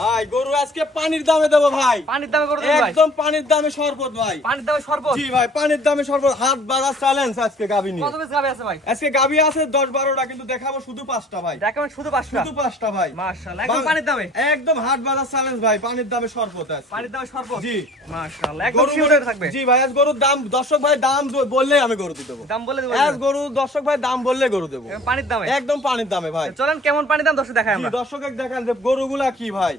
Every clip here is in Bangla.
ভাই গরু আজকে পানির দামে দেবো ভাই। পানির দামে একদম পানির দামে শরবত ভাই। পানির দামে শরবত? জি ভাই পানির দামে শরবত। হাত বাজার চ্যালেঞ্জ আজকে গাবি নিয়ে। কত গাবে আছে ভাই? আজকে গাবি আছে দশ বারোটা কিন্তু দেখাবো শুধু পাঁচটা ভাই। দেখাবেন শুধু পাঁচটা। শুধু পাঁচটা ভাই। মাশাআল্লাহ একদম পানির দামে? একদম হাট বাজার চ্যালেঞ্জ ভাই পানির দামে শরবত আছে পানির দামে শরবত? জি। মাশাআল্লাহ একদম শিওর থাকবে। জি ভাই আজ গরুর দাম দর্শক ভাই দাম বললেই আমি গরু দিয়ে দেবো। দাম বলে দেবো। আজ গরু দর্শক ভাই দাম বললে গরু দেবো। পানির দামে? একদম পানির দামে ভাই। চলেন কেমন পানির দাম দর্শক দেখাই আমরা। দর্শকের দেখান যে গরুগুলা কি ভাই।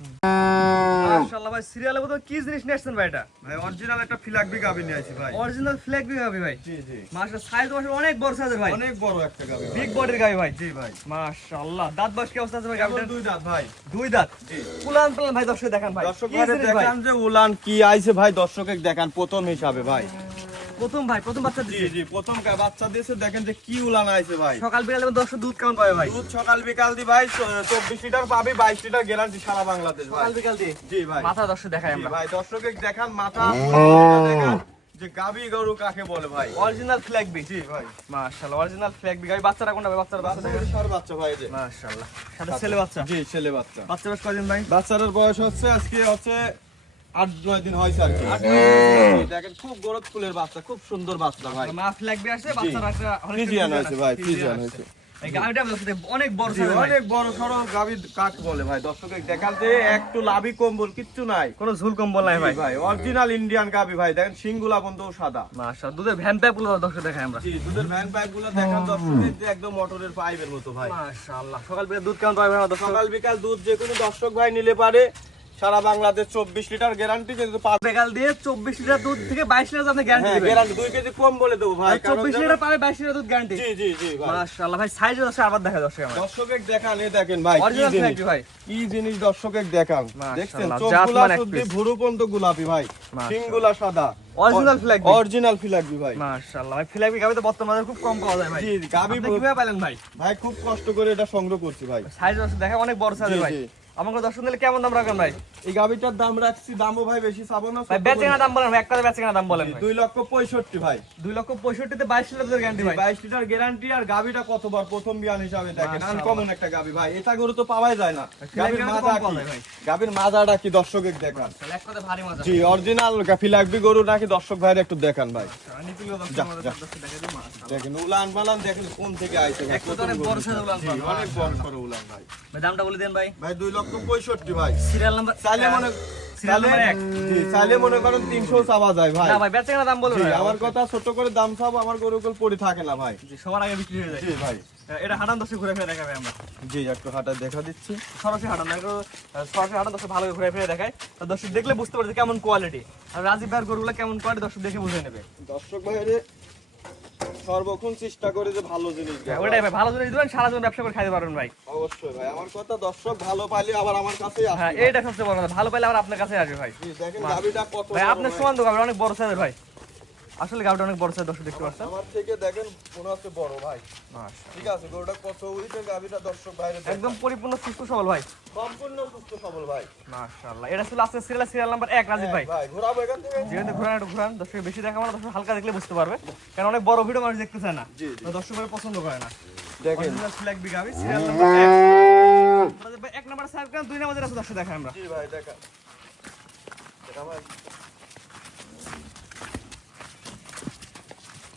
মাশাআল্লাহ ভাই সিরিয়ালের মতো কি জিনিস ভাই এটা? ভাই অরিজিনাল একটা ফিলাকবি গাবি নিয়ে আইছি ভাই। অরিজিনাল ফ্ল্যাগ বি গাবি ভাই? জি জি। মাশাআল্লাহ সাইজ মাশাআল্লাহ অনেক বড় সাইজের ভাই। অনেক বড় একটা গাবি। বিগ বডির গাবি ভাই। জি ভাই। মাশাআল্লাহ দাঁত বয়স কি অবস্থা আছে ভাই গাবিটার? দুই দাঁত ভাই? দুই দাঁত। জি। পুলান পুলান ভাই দর্শক দেখান ভাই। দর্শক? দেখান যে উলান কি আইছে ভাই দর্শকের দেখান প্রথম হিসাবে ভাই। প্রথম ভাই প্রথম বাচ্চা জি জি প্রথম বাচ্চা দিয়েছে দেখেন যে কি উলান আইছে ভাই। সকাল বিকালে দুধ কেমন পাবে ভাই। দুধ সকাল বিকাল দি ভাই চব্বিশ লিটার পাবি বাইশ লিটার গ্যারান্টি সারা বাংলাদেশ ভাই। সকাল বিকাল দিয়ে জি ভাই। মাথা দর্শক দেখাই আমরা। ভাই দেখান মাথা দেখান যে গাবি গরু কাকে বলে ভাই। অরিজিনাল ফ্ল্যাগ বি জি ভাই। মাশাআল্লাহ অরিজিনাল ফ্ল্যাগ বি গাবি বাচ্চারা কোনটা ভাই? বাচ্চা সার বাচ্চা ভাই যে। মাশাআল্লাহ। সাথে ছেলে বাচ্চা। জি ছেলে বাচ্চা। বাচ্চা কয়দিন ভাই? বাচ্চাটার বয়স হচ্ছে আজকে হচ্ছে আট নয় দিন হয়েছে আর কি। দেখেন খুব গরদ ফুলের বাচ্চা খুব সুন্দর বাচ্চা ভাই। মা ফ্ল্যাগ বি আসছে বাচ্চারা একটা অনেক হয়েছে ভাই ফ্রিজিয়ান ফ্রিজিয়ান হয়েছে। এই গাবিটা বলতে অনেক বড় জি, সাইজের ভাই। অনেক বড় সড়ো গাভী কাক বলে ভাই দর্শকের দেখান যে একটু লাভি কম্বল কিচ্ছু নাই। কোনো ঝুল কম্বল নাই ভাই। ভাই অরিজিনাল ইন্ডিয়ান গাভী ভাই দেখেন সিংগুলা বন্ধু সাদা। মাশাআল্লাহ দুধের ভ্যান পাইপগুলো দর্শক দেখাই আমরা। জি দুধের ভ্যান পাইপগুলো দেখান দর্শকের যে একদম মোটরের পাইপের মতো ভাই। মাশাআল্লাহ সকাল বিকাল দুধ কেমন পাবে সকাল বিকাল দুধ যে কোনো দর্শক ভাই নিলে পারে। সারা বাংলাদেশ চব্বিশ লিটার গ্যারান্টি কিন্তু বেকাল দিয়ে 24 লিটার দুধ থেকে 22 লিটার আপনি গ্যারান্টি গ্যারান্টি দুই কেজি কম বলে দেবো ভাই কারণ 24 যেন- লিটার পাবে 22 লিটার দুধ গ্যারান্টি জি জি জি মাশাআল্লাহ ভাই সাইজ দর্শক আবার দেখা দর্শক আমরা। দর্শকের দেখান এ দেখেন ভাই কি অরিজিনাল জিনিস। ফ্ল্যাগ ভাই। কি জিনিস দর্শকের দেখান। দেখছেন চোখগুলা এক ভুরু পর্যন্ত গোলাপি ভাই। সিংগুলা সাদা। Flag B. অরিজিনাল ফিলাকবি ভাই। মাশাআল্লাহ ভাই ফ্ল্যাগ গাবি তো বর্তমানে খুব কম পাওয়া যায় ভাই। জি গাবি কীভাবে পাইলেন ভাই? ভাই খুব কষ্ট করে এটা সংগ্রহ করছি ভাই। সাইজ দর্শক দেখা অনেক বড় সাইজ ভাই। আমাকে দর্শক দিলে কেমন দাম রাখবেন ভাই? এই গাবিটার দাম রাখছি দামও ভাই বেশি চাবো না ভাই দাম বলেন ভাই বেচে কেনা দাম বলেন দুই লক্ষ পঁয়ষট্টি ভাই। দুই লক্ষ পঁয়ষট্টিতে বাইশ লিটার গ্যারান্টি ভাই। বাইশ লিটার গ্যারান্টি আর গাবিটা কতবার প্রথম বিয়ান হিসাবে দেখেন আনকমন একটা গাবি ভাই। এটা গরু তো পাওয়াই যায় না। গাবির মাজা কি? গাবির মাজাটা কি দর্শকের দেখান? এক কথায় ভারী মজা। জি অরিজিনাল ফিলাকবি গরু নাকি দর্শক ভাইয়ের একটু দেখান ভাই। দেখেন উলান পালান দেখেন কোন থেকে আইছে এক অনেক বড় গরু। উলান অনেক বড় সড়ো উলান ভাই। ভাই দামটা বলে দেন ভাই। ভাই দুই লক্ষ পঁয়ষট্টি ভাই। সিরিয়াল নাম্বার চাইলে মনে সিরিয়াল নাম্বার এক। জি, চাইলে মনে করেন তিনশো চাওয়া যায় ভাই। ভাই বেচে দাম বলবেন আমার কথা ছোট করে দাম চাবো আমার গরু কল পড়ে থাকে না ভাই। সবার আগে বিক্রি হয়ে যায়। জি ভাই। এটা হাটান দশে ঘুরে ফিরে দেখাবে আমরা। জি একটু হাটা দেখা দিচ্ছি। সরাসরি হাটান না একটু, সরাসরি হাটান দশে ভালো ঘুরে ফিরে দেখায়। তো দর্শক দেখলে বুঝতে পারছে কেমন কোয়ালিটি আর রাজীব ভাইয়ের গরুগুলো কেমন কোয়ালিটি দর্শক দেখে বুঝে নেবে। দর্শক ভাইরে সর্বক্ষণ চেষ্টা করে যে ভালো জিনিস। হ্যাঁ, ওটাই ভাই ভালো জিনিস দিবেন সারা জীবন ব্যবসা করে খাইতে পারবেন ভাই অবশ্যই ভাই আমার কথা দর্শক ভালো পাইলে আবার আমার কাছেই আসবে হ্যাঁ এইটা সবচেয়ে বড় কথা ভালো পাইলে আবার আপনার কাছে আসবে ভাই দেখেন। গাবিটা কত ভাই আপনার সমান দোকান অনেক বড় সাইজের ভাই আসলে গাভীটা অনেক বড় সাইজ দর্শক দেখতে পাচ্ছেন। আমার থেকে দেখেন মনে হচ্ছে বড় ভাই। মাশাআল্লাহ। ঠিক আছে গরুটা কত উইটের গাবিটা দর্শক ভাইরে একদম পরিপূর্ণ সুস্থ সবল ভাই। সম্পূর্ণ সুস্থ সবল ভাই। মাশাআল্লাহ। এটা ছিল আজকে সিরিয়াল সিরিয়াল নাম্বার এক রাজীব ভাই। ভাই ঘোরাবো এখান থেকে। যেখানে ঘুরান একটু ঘুরান। দর্শক বেশি দেখা মানে দর্শক হালকা দেখলে বুঝতে পারবে। কারণ অনেক বড় ভিডিও মানুষ দেখতে চায় না। দর্শক ভাই পছন্দ করে না। দেখেন। ফ্ল্যাগ বিগাবি সিরিয়াল নাম্বার এক। রাজীব ভাই এক নাম্বার সাইড কান? দুই নাম্বার আছে দর্শক দেখাই আমরা। জি ভাই দেখা। দেখা ভাই।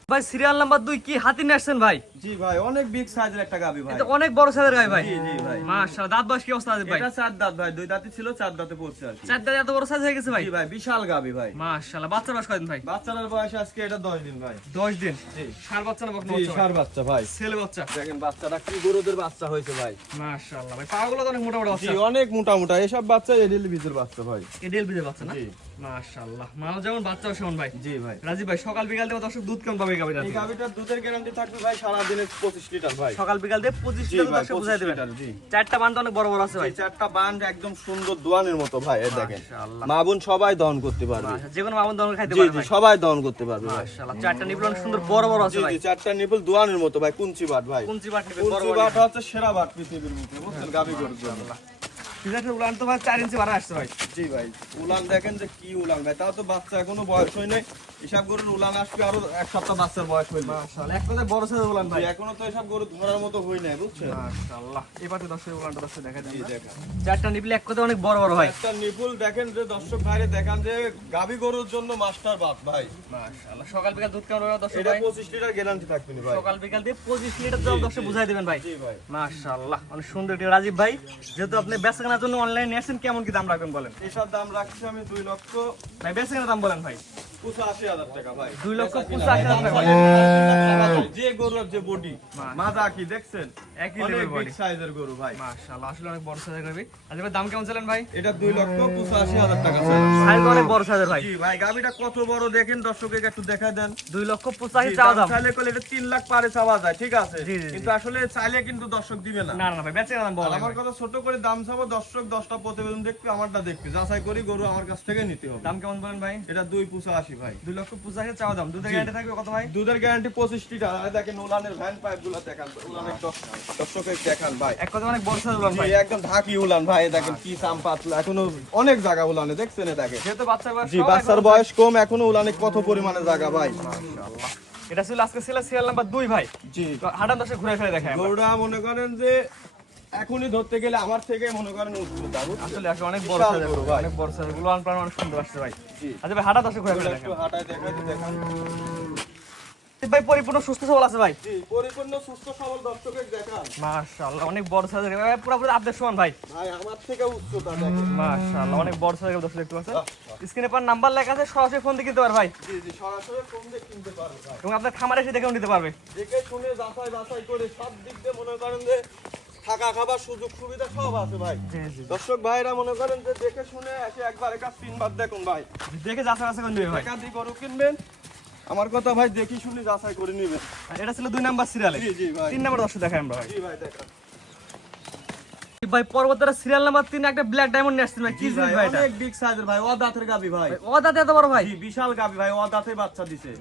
ভাই সিরিয়াল নাম্বার দুই কি হাতি আসছেন ভাই? জি ভাই অনেক বিগ সাইজের একটা গাবি ভাই। এটা অনেক বড় সাইজের গাই ভাই। জি জি ভাই। মাশাআল্লাহ দাঁত বয়স কি অবস্থা আছে ভাই? এটা চার দাঁত ভাই দুই দাঁতই ছিল চার দাঁতে পড়ছে আর চার দাঁত এত বড় সাইজ হয়ে গেছে ভাই? জি ভাই বিশাল গাবি ভাই। মাশাআল্লাহ বাচ্চা বয়স কয়দিন ভাই? বাচ্চাটার বয়স আজকে এটা দশ দিন ভাই। দশ দিন? জি। সার বাচ্চা না বকনা বাচ্চা ভাই? সার বাচ্চা ভাই। ছেলে বাচ্চা। দেখেন বাচ্চাটা কি গরুদের বাচ্চা হয়েছে ভাই। মাশাআল্লাহ ভাই পাগুলো তো অনেক মোটা মোটা জি অনেক মোটা মোটা এসব বাচ্চা এডিল বীজের বাচ্চা ভাই। এডিএল বিজে বাচ্চা না? জি। মাশাআল্লাহ। মানুষ যেমন বাচ্চাও সেমন ভাই। জি ভাই। রাজীব ভাই সকাল বিকাল দিয়ে দর্শক দুধ কেমন পাবে গাবিটা এই গাবিটার দুধের গ্যারান্টি থাকবে ভাই সারা দিনে পঁচিশ লিটার ভাই। সকাল বিকাল দিয়ে পঁচিশ লিটার দর্শক বুঝাই দেবেন। জি। চারটা বান তো অনেক বড় বড় আছে ভাই। চারটা বান্ড একদম সুন্দর দোয়ানের মতো ভাই এই দেখেন। মাশাআল্লাহ। সবাই দহন করতে পারবে। যে কোনো দোকানে খাইতে জি সবাই দহন করতে পারবে মাশাআল্লাহ চারটা নিবল অনেক সুন্দর বড় বড় আছে ভাই। জি চারটা নিপুল দোয়ানের মতো ভাই কুঞ্চি বাট ভাই। কুঞ্চি বাট নিবেন বড় কুঞ্চি বাট হচ্ছে সেরা বাট পৃথিবীর মুখে বুঝছেন গাবি গরুর জন্য। সিজাটের উলান তো ভাই চার ইঞ্চি বাড়া আসছে ভাই। জি ভাই উলান দেখেন যে কি উলান ভাই তাও তো বাচ্চা এখনও বয়স হয় নাই। এসব গরুর উলান আসবে আরও এক সপ্তাহ বাচ্চার বয়স হইল মাশাআল্লাহ এক কথায় বড় সাইজের উলান ভাই। এখনও তো এসব গরু ধরার মতো হই নাই বুঝছেন? মাশাআল্লাহ এবারে দর্শক উলানটা দর্শক দেখা জি চারটা নিপলে এক কথায় অনেক বড় বড় ভাই। একটা নিপুল দেখেন যে দর্শক ভাইরে দেখান যে গাভী গরুর জন্য মাস্টার বাপ ভাই। মাশাআল্লাহ সকাল বিকাল দুধ কেমন হবে দর্শক ভাই। পঁচিশ লিটার গ্যারান্টি থাকবে ভাই। সকাল বিকাল দিয়ে পঁচিশ লিটার দাম দর্শক বুঝাই দিবেন ভাই। জি ভাই। মাশাআল্লাহ অনেক সুন্দর রাজীব ভাই। যেহেতু আপনি বেচা কেনার জন্য অনলাইনে আসেন কেমন কি দাম রাখবেন বলেন? এসব দাম রাখছি আমি দুই লক্ষ। ভাই বেচা দাম বলেন ভাই। কত বড় দেখেন একটু দেন। লক্ষ 85 চাওয়া লাখ পারে চাওয়া যায় ঠিক আছে? কিন্তু আসলে চাইলে কিন্তু দর্শক দিবে না। বল আমার কথা ছোট করে দাম চাবো দর্শক 10টা প্রতিবেদন দেখবে আমারটা দেখবে। যাচাই করি গরু আমার কাছ থেকে নিতে হবে। দাম কেমন বলেন ভাই? এটা 2 85 আশি ভাই। দুই লক্ষ পঁচাশি চাওয়া দাম। দুধের গ্যারান্টি থাকবে কত ভাই? দুধের গ্যারান্টি পঁচিশ লিটার। আর দেখেন অনেক মানে বর্ষা উলান ভাই। একদম ঢাকি উলান বাচ্চার বয়স কম এখনও উলানে কত পরিমাণে জায়গা ভাই? এটা আজকে ছিল নাম্বার দুই ভাই। জি। হাটান ঘুরে ফিরে দেখায় গৌড়া মনে করেন যে এখনই ধরতে গেলে আমার থেকে মনে করেন আসলে আসলে অনেক বড়। অনেক বড় উলান প্রাণ অনেক সুন্দর আসছে ভাই। আচ্ছা ভাই হাঁটা দশে ঘুরে হাঁটায় দেখাই দেখান। ভাই পরিপূর্ণ সুস্থ সবল আছে ভাই। জি পরিপূর্ণ সুস্থ সবল দর্শকের দেখান। মাশাআল্লাহ অনেক বড় সাইজের ভাই পুরোপুরি আপনাদের সমান ভাই। ভাই আমার থেকে উচ্চতা দেখেন। মাশাআল্লাহ অনেক বড় সাইজের দর্শক দেখতে পাচ্ছেন? স্ক্রিনে পর নাম্বার লেখা আছে সরাসরি ফোন দিয়ে কিনতে পারবে ভাই। জি জি সরাসরি ফোন দিয়ে কিনতে পারবে ভাই। এবং আপনার খামারে এসে দেখেও নিতে পারবে। দেখে শুনে যাচাই বাছাই করে সব দিক দিয়ে মনে করেন যে থাকা খাবার সুযোগ সুবিধা সব আছে ভাই। দর্শক ভাইরা মনে করেন যে দেখে শুনে এসে একবার একাজ তিনবার দেখুন ভাই। দেখে যাচাই আছে কোন ভাই ভাই। একাধিক গরু কিনবেন। আমার কথা ভাই দেখি শুনে যাচাই করে নেবেন। এটা ছিল দুই নাম্বার সিরিয়ালে। জি জি ভাই। তিন নাম্বার দর্শক দেখাই আমরা ভাই। জি ভাই দেখান। ভাই পরবর্তীটা সিরিয়াল নাম্বার তিন একটা ব্ল্যাক ডায়মন্ড নিয়ে আসছেন ভাই। কি জিনিস ভাই এটা? অনেক বিগ সাইজের ভাই ও দাঁতের গাবি ভাই ও দাঁতে এত বড় ভাই? জি বিশাল গাবি ভাই ও দাঁতে বাচ্চা দিছে।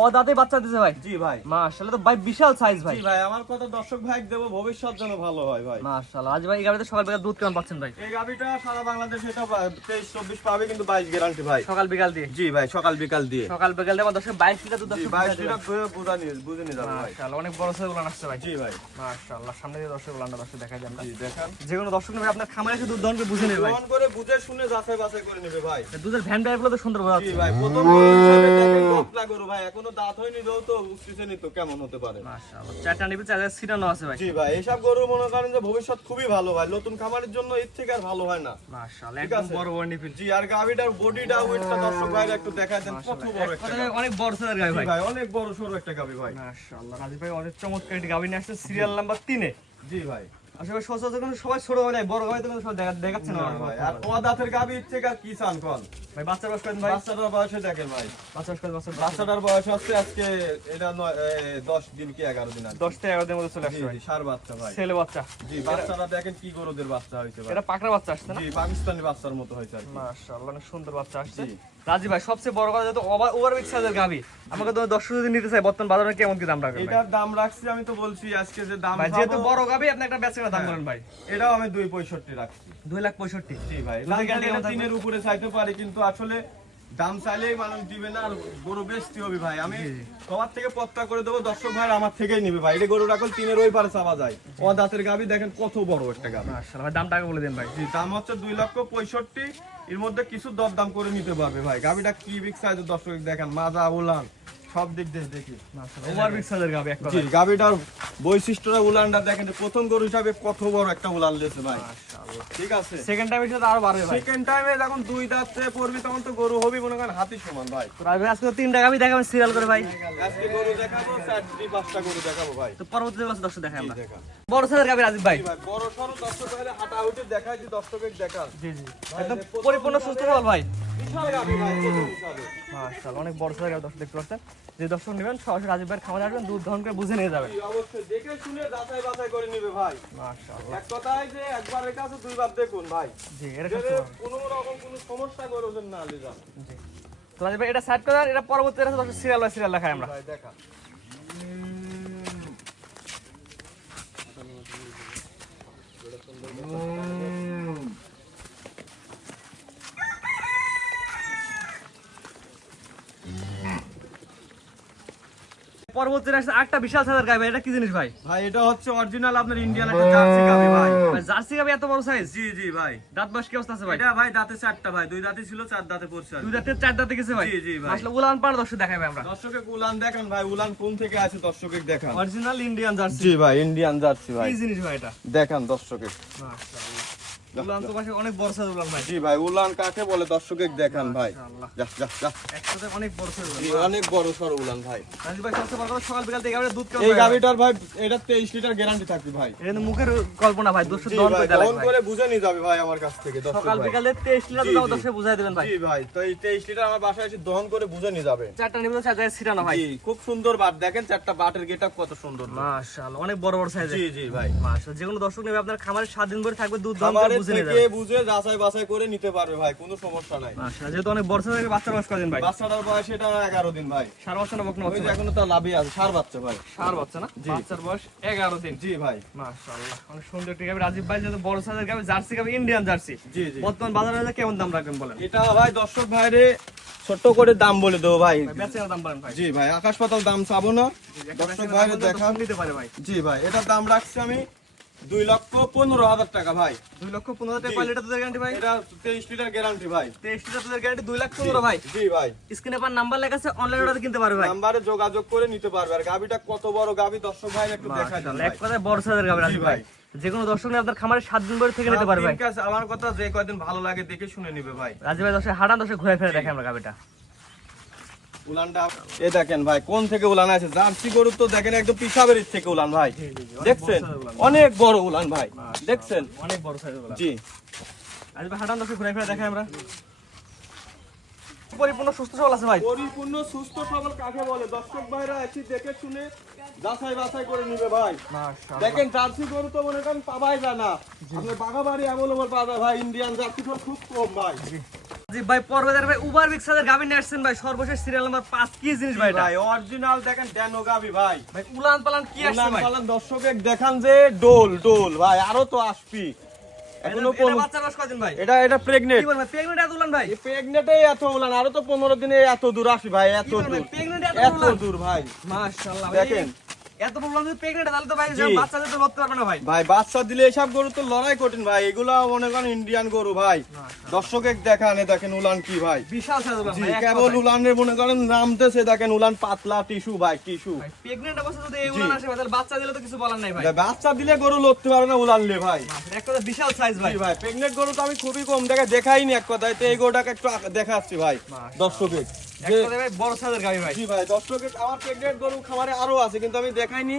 ও দাঁতে বাচ্চা দিছে ভাই? জি ভাই। মাশাআল্লাহ তো ভাই বিশাল সাইজ ভাই। জি ভাই আমার কথা দর্শক ভাই দেবো ভবিষ্যৎ যেন ভালো হয় ভাই। মাশাআল্লাহ আজ ভাই এই গাড়িতে সকাল বিকাল দুধ কেমন পাচ্ছেন ভাই? এই গাবিটা সারা বাংলাদেশে এটা তেইশ চব্বিশ পাবে কিন্তু বাইশ গ্যারান্টি ভাই। সকাল বিকাল দিয়ে? জি ভাই সকাল বিকাল দিয়ে। সকাল বিকাল দিয়ে দশে বাইশ লিটার দুধ জি দর্শক বাইশ বুঝাই লিটার দিবেন। বুঝা নিয়ে বুঝে নিয়ে যাবে ভাই। মাশাআল্লাহ অনেক বড় সাইজ উলান আসছে ভাই। জি ভাই। মাশাআল্লাহ সামনে দিয়ে দর্শক উলানটা দর্শক দেখা যায় জি দেখান। যে কোনো দর্শক নেবে আপনার খামারে এসে দুধ দহন করে বুঝে নেবে। ভাই করে বুঝে শুনে যাচাই বাছাই করে নেবে ভাই। দুধের ভ্যান ড্রাইভগুলো তো সুন্দর বোঝা জি যাচ্ছে ভাই প্রথম বকলা গরু ভাই এখনও দাঁত হয়নি দেও তো উঠতেছে নি তো কেমন হতে পারে। মাশাআল্লাহ চারটা নিবে চার সিটানো আছে ভাই। জি ভাই এইসব গরু মনে করেন যে ভবিষ্যৎ খুবই ভালো ভাই নতুন খামারের জন্য এর থেকে আর ভালো হয় না। মাশাআল্লাহ একদম। বড় বড় নিপিল। জি আর গাভিটার বডিটা দর্শক ভাইরা একটু দেখায় দেন কত বড় একটা অনেক বড় সাইজের জি ভাই। ভাই অনেক বড় সরু একটা গাভি ভাই। মাশাআল্লাহ রাজীব ভাই অনেক চমৎকার একটি গাভি নিয়ে আসছে সিরিয়াল নাম্বার তিনে। জি ভাই। আসলে সচরাচর কিন্তু সবাই ছোট হয় নাই বড় গাভি তো সব দেখাচ্ছে না না ভাই আর তোমার দাঁতের গাভি ইচ্ছে আর কি চান কন? ভাই বাচ্চার বয়স করেন ভাই? বাচ্চাটার বয়সে দেখেন ভাই। বাচ্চার বয়স করেন বাচ্চাটার বয়স হচ্ছে আজকে এটা নয় এ, দশ দিন কি এগারো দিন আছে দশ থেকে এগারো দিনের মধ্যে চলে আসছে ভাই। সার বাচ্চা ভাই। ছেলে বাচ্চা। জি বাচ্চাটা দেখেন কি গরুদের বাচ্চা ভাই। এটা পাকড়া বাচ্চা আসছে না? জি পাকিস্তানি বাচ্চার মতো হয়েছে আর। মাশাআল্লাহ অনেক সুন্দর বাচ্চা আসছে। রাজীব ভাই সবচেয়ে বড় কথা যেহেতু ওভার বিগ সাইজের আমাকে তো দর্শক যদি নিতে চাই বর্তমান বাজারে কেমন কি দাম রাখবেন এটার দাম রাখছি আমি তো বলছি আজকে যে দাম ভাই যেহেতু বড় আপনি একটা বেচে দাম হ্যাঁ। বলেন ভাই। এটাও আমি দুই পঁয়ষট্টি রাখছি। দুই লাখ জি ভাই? তিনের উপরে চাইতে পারি কিন্তু আসলে দাম চাইলেই মানুষ দিবে না আর গরু বেচতে হবে ভাই। আমি। সবার থেকে পত্তা করে দেবো দর্শক ভাই আমার থেকেই নিবে ভাই। এটা গরু রাখল তিনের ওই পারে চাওয়া যায়। ও দাঁতের গাবি দেখেন কত বড় একটা গাবি দামটা আগে বলে দেন ভাই। জি দাম হচ্ছে দুই লক্ষ পঁয়ষট্টি। এর মধ্যে কিছু দরদাম করে নিতে পারবে ভাই। গাবিটা কি বিগ সাইজের দর্শক দেখেন মাজা উলান সব দিক দিয়ে দেখি। ওভার বিগ সাইজের গাভি এক জি গাবিটার বৈশিষ্ট্যটা উলানটা দেখেন প্রথম গরু হিসাবে কত বড় একটা উলান লেছে ভাই। মাশাআল্লাহ। ঠিক আছে? সেকেন্ড টাইম তো আরও বাড়বে ভাই। সেকেন্ড টাইমে যখন দুই দাঁতে পড়বি তখন তো গরু হবি মনে করেন হাতি সমান ভাই। তো রাজীব আজকে তিনটা গাভি দেখাবেন সিরিয়াল করে ভাই। আজকে গরু দেখাবো চারটি পাঁচটা গরু দেখাবো ভাই। তো পরবর্তী বছর দর্শক দেখাই আমরা। বড় গাভি রাজীব ভাই। বড় সরো দর্শক হলে হাঁটা উঠে যে দর্শকের দেখান জি জি। একদম পরিপূর্ণ সুস্থ সবল ভাই। বিশাল গাভি ভাই মাশাআল্লাহ অনেক বড় গাভি দর্শক দেখতে পাচ্ছেন। যে দর্শক নেবেন সরাসরি রাজীব ভাইয়ের খামারে আসবেন দুধ দহন করে বুঝে নিয়ে যাবেন। অবশ্যই। দেখে শুনে যাচাই বাছাই করে নিবে ভাই। মাশাআল্লাহ। এক কথায় যে একবার রেখে আছে দুইবার দেখুন ভাই। জি এটা। কোনো রকম কোনো সমস্যা করে ওদের না লে জি। রাজীব ভাই এটা সাইড করে এটা পরবর্তী এটা দর্শক সিরিয়াল সিরিয়াল দেখাই আমরা। ভাই দেখা। Mm. পরবর্তী আসছে একটা বিশাল সাইজের গাই ভাই এটা কি জিনিস ভাই? ভাই এটা হচ্ছে অরিজিনাল আপনার ইন্ডিয়ান একটা জার্সি গাবি ভাই। ভাই জার্সি গাবি এত বড় সাইজ জি জি ভাই। দাঁত বাস কি অবস্থা আছে ভাই? এটা ভাই দাঁতে চারটা ভাই। দুই দাঁতে ছিল চার দাঁতে পড়ছে দুই দাঁতের চার দাঁতে গেছে ভাই? জি, জি ভাই। আসলে উলান পাড় দর্শক দেখাই ভাই আমরা। দর্শকে উলান দেখান ভাই উলান কোন থেকে আছে দর্শকে দেখান। Original Indian jersey. জি ভাই ইন্ডিয়ান জার্সি ভাই। কি জিনিস ভাই এটা? দেখান দর্শকে। মাশাআল্লাহ। উলান তো পাশে অনেক বড় সাইজ উলান ভাই। জি ভাই উলান কাকে বলে দর্শকে দেখান ভাই। যা যা যা একসাথে অনেক বড় সাইজ জি, অনেক বড় সড় উলান ভাই। রাজু ভাই সবচেয়ে বড় কথা সকাল বিকাল থেকে গাবিটা দুধ এই গাবিটার ভাই? এটা তেইশ লিটার গ্যারান্টি থাকবে ভাই। এটা মুখের কল্পনা ভাই দোষ দহন করে দেয় ভাই। করে বুঝে নিয়ে যাবে ভাই আমার কাছ থেকে সকাল বিকালে তেইশ লিটার দাও জি। বুঝাই দেবেন ভাই। জি ভাই তো এই তেইশ লিটার আমার বাসায় এসে দহন করে বুঝে নিয়ে যাবে। চারটা চার জায়গায় ভাই। জি খুব সুন্দর বাট দেখেন চারটা বাটের গেট কত সুন্দর। মাশাআল্লাহ অনেক বড় বড় সাইজ জি জি ভাই। মাশাআল্লাহ যে কোনো দর্শক নেবে আপনার খামারে সাত দিন ধরে থাকবে দুধ দহন বুঝে নিয়ে থেকে বুঝে যাচাই বাছাই করে নিতে পারবে ভাই কোনো সমস্যা নাই। মাশাআল্লাহ যেহেতু অনেক বড় সাইজের বাচ্চার বয়স কদিন ভাই। বাচ্চাটার বয়স এটা এগারো দিন ভাই। সার বাচ্চা না বকনা বাচ্চা? এখনও তো লাভই আছে সার বাচ্চা ভাই। সার বাচ্চা না? বাচ্চার বয়স এগারো দিন। জি ভাই। মাশাআল্লাহ অনেক সুন্দর একটি গাবি রাজীব ভাই যেহেতু বড় সাইজের গাবি জার্সি গাবি ইন্ডিয়ান জার্সি। জি জি। বর্তমান বাজারে কেমন দাম রাখবেন বলেন? এটা ভাই দর্শক ভাইরে ছোট্ট করে দাম বলে দেবো ভাই। দাম বলেন ভাই? জি ভাই আকাশ পাতাল দাম চাবো না। দর্শক ভাইরে দেখান নিতে পারে ভাই। জি ভাই এটার দাম রাখছি আমি দুই লক্ষ পনেরো হাজার টাকা ভাই। দুই লক্ষ পনেরো টাকা জি। পার লিটার দুধের গ্যারান্টি ভাই? এটা তেইশ লিটার গ্যারান্টি ভাই। তেইশ লিটার দুধের গ্যারান্টি দুই লাখ পনেরো ভাই। জি ভাই। স্ক্রিনে পার নাম্বার লেখা আছে অনলাইন অর্ডার কিনতে পারবে ভাই। নাম্বারে যোগাযোগ করে নিতে পারবে। আর গাবিটা কত বড় গাবি দর্শক ভাই একটু দেন এক কথায় বড় সাইজের গাবি রাজীব জি ভাই। যে কোনো দর্শক আপনার খামারে সাত দিন ধরে থেকে নিতে পারবে ঠিক আছে আমার কথা যে কয়দিন ভালো লাগে দেখে শুনে নিবে ভাই। রাজি ভাই দর্শক হাঁটান দর্শক ঘুরে ফিরে দেখে আমরা গাবিটা উলানটা এ দেখেন ভাই কোন থেকে উলান আছে জার্সি গরু তো দেখেন একদম পিসাবের থেকে উলান ভাই। দেখছেন। অনেক বড় উলান ভাই। দেখছেন? অনেক বড় সাইজের জি। ভাই হাঁটান দর্শক ঘুরে ফিরে দেখে আমরা। পরিপূর্ণ সুস্থ সবল আছে ভাই। পরিপূর্ণ সুস্থ সবল কাকে বলে? দর্শক ভাইরা এসে দেখে শুনে যাচাই বাছাই করে নিবে ভাই। দেখেন জার্সি গরু তো মনে করেন পাবাই যায় না। আপনি বাঘাবাড়ি অ্যাভেলেবল পাওয়া যায় ভাই ইন্ডিয়ান জার্সি খুব কম ভাই। জি ভাই পর্বতের ভাই উবার বিগ গাবি নিয়ে আসছেন ভাই। সর্বশেষ সিরিয়াল নাম্বার পাঁচ কি জিনিস ভাই এটা? ভাই অরিজিনাল দেখেন ড্যানো গাবি ভাই। ভাই উলান পালান কি আসছে উলান পালান দর্শকে দেখান যে ডোল ডোল। ভাই আরও তো আসবি। এখনও এটা- কোন বয়স কদিন ভাই? এটা এটা প্রেগনেন্ট কি বলবেন ভাই প্রেগনেন্ট এত উলান ভাই? এত উলান। আরও তো দিনে এত দূর আসি ভাই এত দূর। এত দূর ভাই। মাশাআল্লাহ দেখেন। এত বড় যদি প্রেগনেন্ট তাহলে তো ভাই বাচ্চাদের তো লড়তে পারবে না ভাই। ভাই বাচ্চা দিলে এসব গরু তো লড়াই কঠিন ভাই। এগুলা মনে করেন ইন্ডিয়ান গরু ভাই। দর্শকে দেখান দেখেন উলান কি ভাই। বিশাল সাইজ উলান জি ভাই কেবল উলানের মনে করেন নামতেছে দেখেন উলান পাতলা টিস্যু ভাই টিস্যু। প্রেগনেন্ট অবস্থা যদি উলান আসে তাহলে বাচ্চা দিলে তো কিছু বলার নাই ভাই। বাচ্চা দিলে গরু লড়তে পারে না উলানলে ভাই। এক কথা বিশাল সাইজ ভাই। ভাই প্রেগনেন্ট গরু তো আমি খুবই কম দেখা দেখাইনি এক কথায় তো এই গরুটাকে একটু দেখাচ্ছি ভাই মাশাআল্লাহ। দর্শকে এক যে কথা ভাই বড় সাইজের গাবি ভাই। জি ভাই দর্শকে আমার প্রেগনেন্ট গরু খামারে আরও আছে কিন্তু আমি দেখাইনি।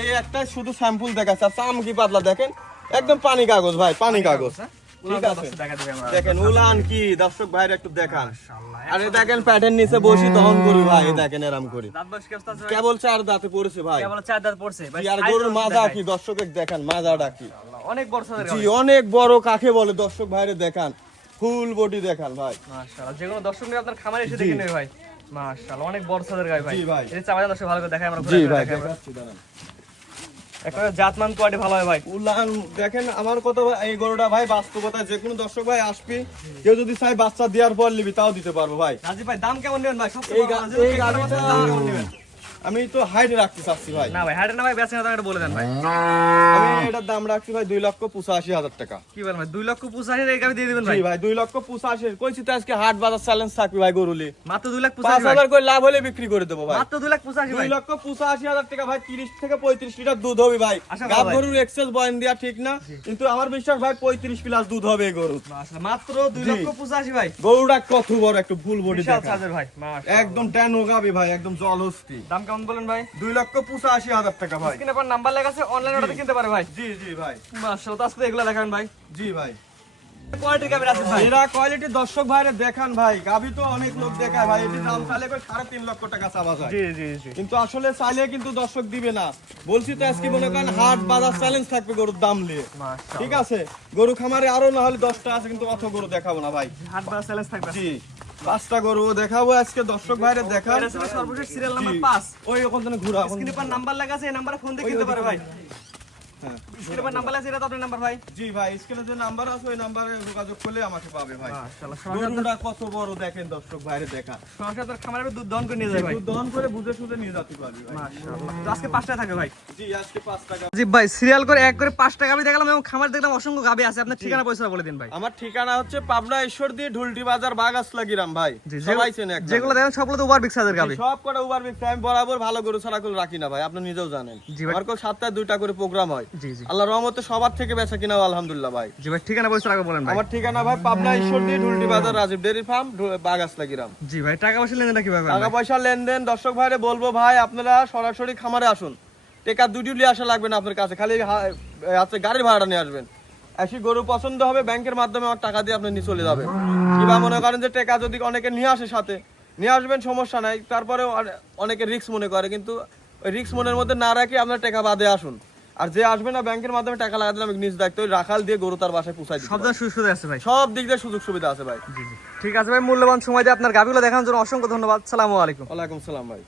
এই একটা শুধু স্যাম্পল দেখাচ্ছে আর চাম কি পাতলা দেখেন? একদম পানি কাগজ ভাই পানি কাগজ। হ্যাঁ? ঠিক আছে। দর্শক দেখা দেবে আমরা। দেখেন উলান কি? দর্শক ভাইয়ের একটু দেখান। আরে দেখেন প্যাটার্ন নিচে বসি করি ভাই দেখেন এরাম করি। কেবল চার দাঁতে পড়েছে ভাই? কেবল চার দাঁত পড়ছে? ভাই আর গরুর মাজা কি? দর্শকে দেখান মাজাটা কি? অনেক বড় জি অনেক বড় কাকে বলে? দর্শক ভাইরে দেখান। ফুল বডি দেখান ভাই। মাশাআল্লাহ যে কোনো দর্শক নিয়ে আপনার খামারে এসে দেখে নেবে ভাই। মাশাআল্লাহ অনেক বড় গাবি ভাই। জি ভাই। এই চামড়া দর্শক ভালো করে দেখাই আমরা জি ঘুরে ভাই দেখাচ্ছি দাঁড়ান। একটা জাতমান কোয়ালিটি ভালো হয় ভাই। উলান দেখেন আমার কথা এই গরুটা ভাই বাস্তবতা যে কোনো দর্শক ভাই আসবি কেউ যদি চাই বাচ্চা দেওয়ার পর নিবি তাও দিতে পারব ভাই। রাজীব ভাই দাম কেমন নেবেন ভাই? সবচেয়ে এই গাড়িটা আমি তো হাইট রাখতে চাচ্ছি ভাই। না ভাই হাটে না ভাই বেচে না এটা বলে দেন ভাই। আমি এটার দাম রাখছি ভাই দুই লক্ষ পঁচাশি হাজার টাকা। কি বলেন ভাই দুই লক্ষ পঁচাশি দিয়ে দিবেন ভাই? ভাই দুই লক্ষ পঁচাশি। কইছি তো আজকে হাট বাজার চ্যালেঞ্জ থাকবে ভাই গরুলি। মাত্র দুই লাখ পাঁচ পঁচাশি হাজার করে লাভ হলে বিক্রি করে দেবো ভাই। মাত্র দুই লাখ পঁচাশি দুই লক্ষ পঁচাশি হাজার টাকা ভাই তিরিশ থেকে পঁয়ত্রিশ লিটার দুধ হবে ভাই। গাব গরুর এক্সেস বয়ন দেওয়া ঠিক না কিন্তু আমার বিশ্বাস ভাই পঁয়ত্রিশ প্লাস দুধ হবে এই গরু মাত্র দুই লক্ষ পঁচাশি ভাই। গরুটা কত বড় একটু ফুল বডি ভাই একদম ট্যানো গাবি ভাই একদম জলহস্তি দাম কেমন বলেন ভাই। দুই লক্ষ পঁচাশি হাজার টাকা ভাই। আপনার নাম্বার লেখা আছে অনলাইন অর্ডার কিনতে পারে ভাই। জি জি ভাই। তো আজকে এগুলো দেখান ভাই। জি ভাই। এরা কোয়ালিটি দর্শক ভাইরে দেখান ভাই। গাবি তো অনেক লোক দেখায় ভাই। এটি দাম চাইলে সাড়ে তিন লক্ষ টাকা চাওয়া যায়। জি জি জি। কিন্তু আসলে চাইলে কিন্তু দর্শক দিবে না। বলছি তো আজকে মনে করেন হাট বাজার চ্যালেঞ্জ থাকবে গরুর দাম নিয়ে। ঠিক আছে? গরু খামারে আরও না হলে দশটা আছে কিন্তু অত গরু দেখাবো না ভাই। হাট বাজার চ্যালেঞ্জ থাকবে। জি। পাঁচটা গরু দেখাবো আজকে দর্শক ভাইরে ছিল সর্বশেষ সিরিয়াল নাম্বার 5 ওই ওখান ঘুরা স্ক্রিনে নাম্বার লেখা আছে এই নাম্বারে ফোন দিয়ে কিনতে পারে ভাই। কত বড় দেখেন দর্শক বাইরে দেখা। খামারে দুধ দহন করে নিয়ে যায় দুধ দহন করে বুঝে শুধে নিয়ে যেতে পারবি ভাই। মাশাআল্লাহ। তো থাকে ভাই? জি আজকে পাঁচ টাকা। জি ভাই সিরিয়াল করে এক করে পাঁচটা গাবি দেখলাম এবং খামার দেখলাম অসংখ্য গাবি আছে। আপনার ঠিকানা পয়সা বলে দিন ভাই। আমার ঠিকানা হচ্ছে পাবনা ঈশ্বরদী ঢুলটি বাজার বাগাসলা গ্রাম ভাই। সবাই চেনে যেগুলো দেখেন সবগুলো তো ওভার বিগ গাবি। সব কটা উবার বিক্রি আমি বরাবর ভালো গরু ছাড়া করে রাখি না ভাই। আপনি নিজেও জানেন। আমার সাতটায় দুইটা করে প্রোগ্রাম হয়। আল্লাহ রহমতে সবার থেকে বেচা কিনাও আলহামদুলিল্লাহ ভাই। জি ভাই ঠিকানা পয়সা আগে বলেন ভাই। আমার ঠিকানা ভাই পাবনা ঈশ্বরদী ঢুলটি বাজার রাজীব ডেরি ফার্ম বাগাসলা গ্রাম। জি ভাই টাকা পয়সা লেনদেন কীভাবে টাকা পয়সা লেনদেন দর্শক ভাইরে বলব ভাই আপনারা সরাসরি খামারে আসুন। টেকা দুটি লিয়ে আসা লাগবে না আপনার কাছে খালি আছে গাড়ির ভাড়া নিয়ে আসবেন। এসে গরু পছন্দ হবে ব্যাংকের মাধ্যমে আমার টাকা দিয়ে আপনি নিয়ে চলে যাবেন। কিংবা মনে করেন যে টাকা যদি অনেকে নিয়ে আসে সাথে নিয়ে আসবেন সমস্যা নাই। তারপরে অনেকে রিস্ক মনে করে কিন্তু ওই রিস্ক মনের মধ্যে না রাখি আপনার টাকা বাদে আসুন। আর যে আসবে না ব্যাংকের মাধ্যমে টাকা লাগা দিলাম নিজ দায়িত্ব ওই রাখাল দিয়ে গরু তার বাসায় পুষাই সব দিক সুযোগ সুবিধা আছে ভাই। সব দিক দিয়ে সুযোগ সুবিধা আছে ভাই। ঠিক আছে ভাই মূল্যবান সময় দিয়ে আপনার গাভিগুলো দেখানোর জন্য অসংখ্য ধন্যবাদ। সালামু আলাইকুম। আলাইকুম সালাম ভাই।